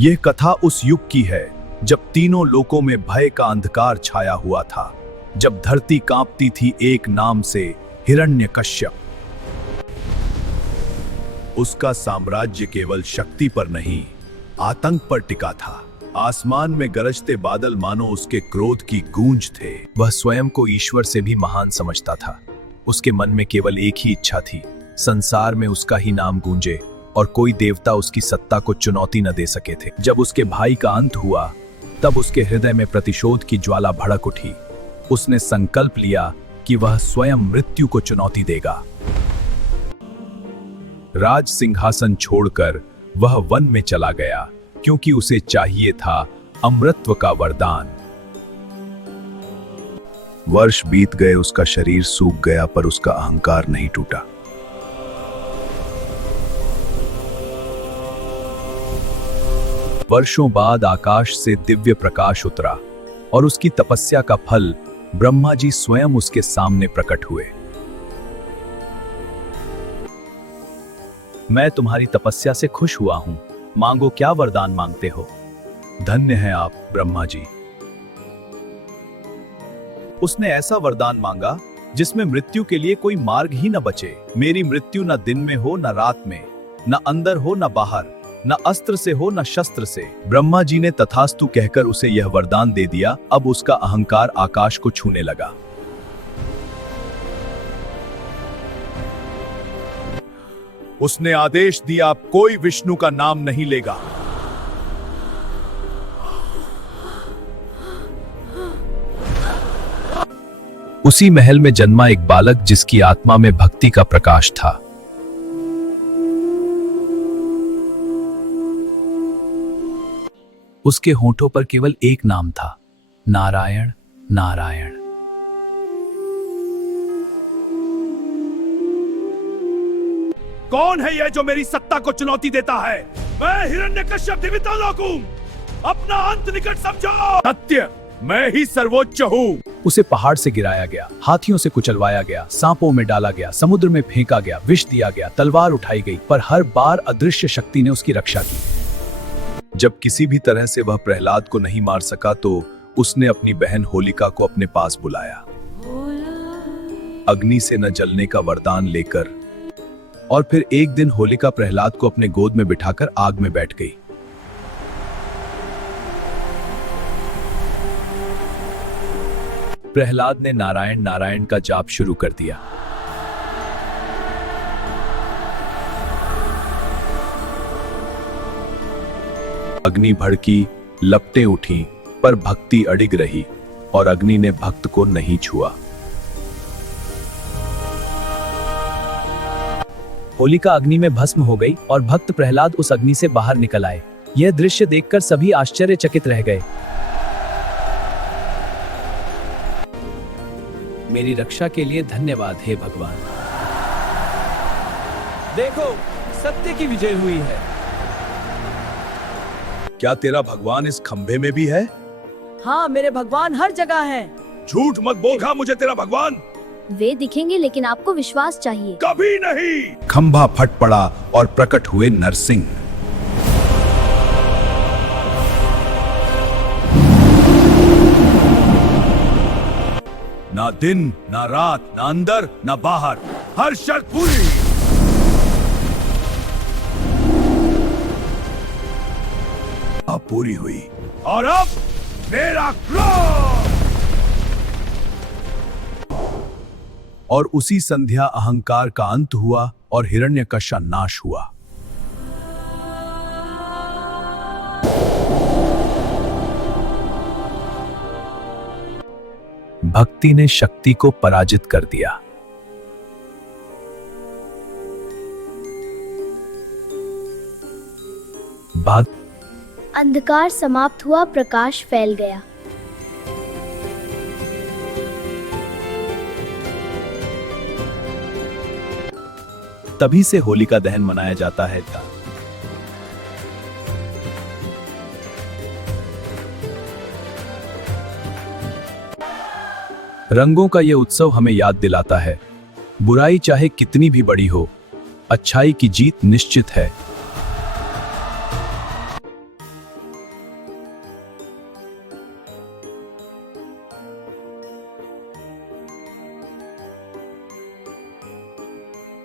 यह कथा उस युग की है जब तीनों लोकों में भय का अंधकार छाया हुआ था, जब धरती कांपती थी एक नाम से हिरण्यकश्यप। उसका साम्राज्य केवल शक्ति पर नहीं, आतंक पर टिका था। आसमान में गरजते बादल मानो उसके क्रोध की गूंज थे। वह स्वयं को ईश्वर से भी महान समझता था। उसके मन में केवल एक ही इच्छा थी, संसार में उसका ही नाम गूंजे और कोई देवता उसकी सत्ता को चुनौती न दे सके थे। जब उसके भाई का अंत हुआ, तब उसके हृदय में प्रतिशोध की ज्वाला भड़क उठी। उसने संकल्प लिया कि वह स्वयं मृत्यु को चुनौती देगा। राज सिंहासन छोड़कर वह वन में चला गया, क्योंकि उसे चाहिए था अमृतत्व का वरदान। वर्ष बीत गए, उसका शरीर सूख गया, पर उसका अहंकार नहीं टूटा। वर्षों बाद आकाश से दिव्य प्रकाश उतरा और उसकी तपस्या का फल ब्रह्मा जी स्वयं उसके सामने प्रकट हुए। मैं तुम्हारी तपस्या से खुश हुआ हूं, मांगो, क्या वरदान मांगते हो? धन्य है आप ब्रह्मा जी। उसने ऐसा वरदान मांगा जिसमें मृत्यु के लिए कोई मार्ग ही न बचे। मेरी मृत्यु न दिन में हो न रात में, न अंदर हो न बाहर, न अस्त्र से हो न शस्त्र से। ब्रह्मा जी ने तथास्तु कहकर उसे यह वरदान दे दिया। अब उसका अहंकार आकाश को छूने लगा। उसने आदेश दिया, कोई विष्णु का नाम नहीं लेगा। उसी महल में जन्मा एक बालक जिसकी आत्मा में भक्ति का प्रकाश था। उसके होठों पर केवल एक नाम था, नारायण नारायण। कौन है यह जो मेरी सत्ता को चुनौती देता है? मैं हिरण्यकश्यप दिव्यलोक हूं, अपना अंत निकट समझो। सत्य, मैं ही सर्वोच्च हूँ। उसे पहाड़ से गिराया गया, हाथियों से कुचलवाया गया, सांपों में डाला गया, समुद्र में फेंका गया, विष दिया गया, तलवार उठाई गई, पर हर बार अदृश्य शक्ति ने उसकी रक्षा की। जब किसी भी तरह से वह प्रहलाद को नहीं मार सका, तो उसने अपनी बहन होलिका को अपने पास बुलाया। अग्नि से न जलने का वरदान लेकर, और फिर एक दिन होलिका प्रहलाद को अपने गोद में बिठाकर आग में बैठ गई। प्रहलाद ने नारायण नारायण का जाप शुरू कर दिया। अग्नि भड़की, लपटें उठी, पर भक्ति अडिग रही और अग्नि ने भक्त को नहीं छुआ। होलिका अग्नि में भस्म हो गई और भक्त प्रहलाद उस अग्नि से बाहर निकल आए। यह दृश्य देखकर सभी आश्चर्यचकित रह गए। मेरी रक्षा के लिए धन्यवाद हे भगवान। देखो, सत्य की विजय हुई है। क्या तेरा भगवान इस खंभे में भी है? हाँ, मेरे भगवान हर जगह हैं। झूठ मत बोल, खा मुझे तेरा भगवान। वे दिखेंगे, लेकिन आपको विश्वास चाहिए। कभी नहीं। खंभा फट पड़ा और प्रकट हुए नरसिंह। ना दिन ना रात, ना अंदर ना बाहर, हर शर्त पूरी। अब पूरी हुई और अब मेरा क्रोध। और उसी संध्या अहंकार का अंत हुआ और हिरण्यकश्यप का नाश हुआ। भक्ति ने शक्ति को पराजित कर दिया। अंधकार समाप्त हुआ, प्रकाश फैल गया। तभी से होलिका दहन मनाया जाता है। रंगों का यह उत्सव हमें याद दिलाता है, बुराई चाहे कितनी भी बड़ी हो, अच्छाई की जीत निश्चित है।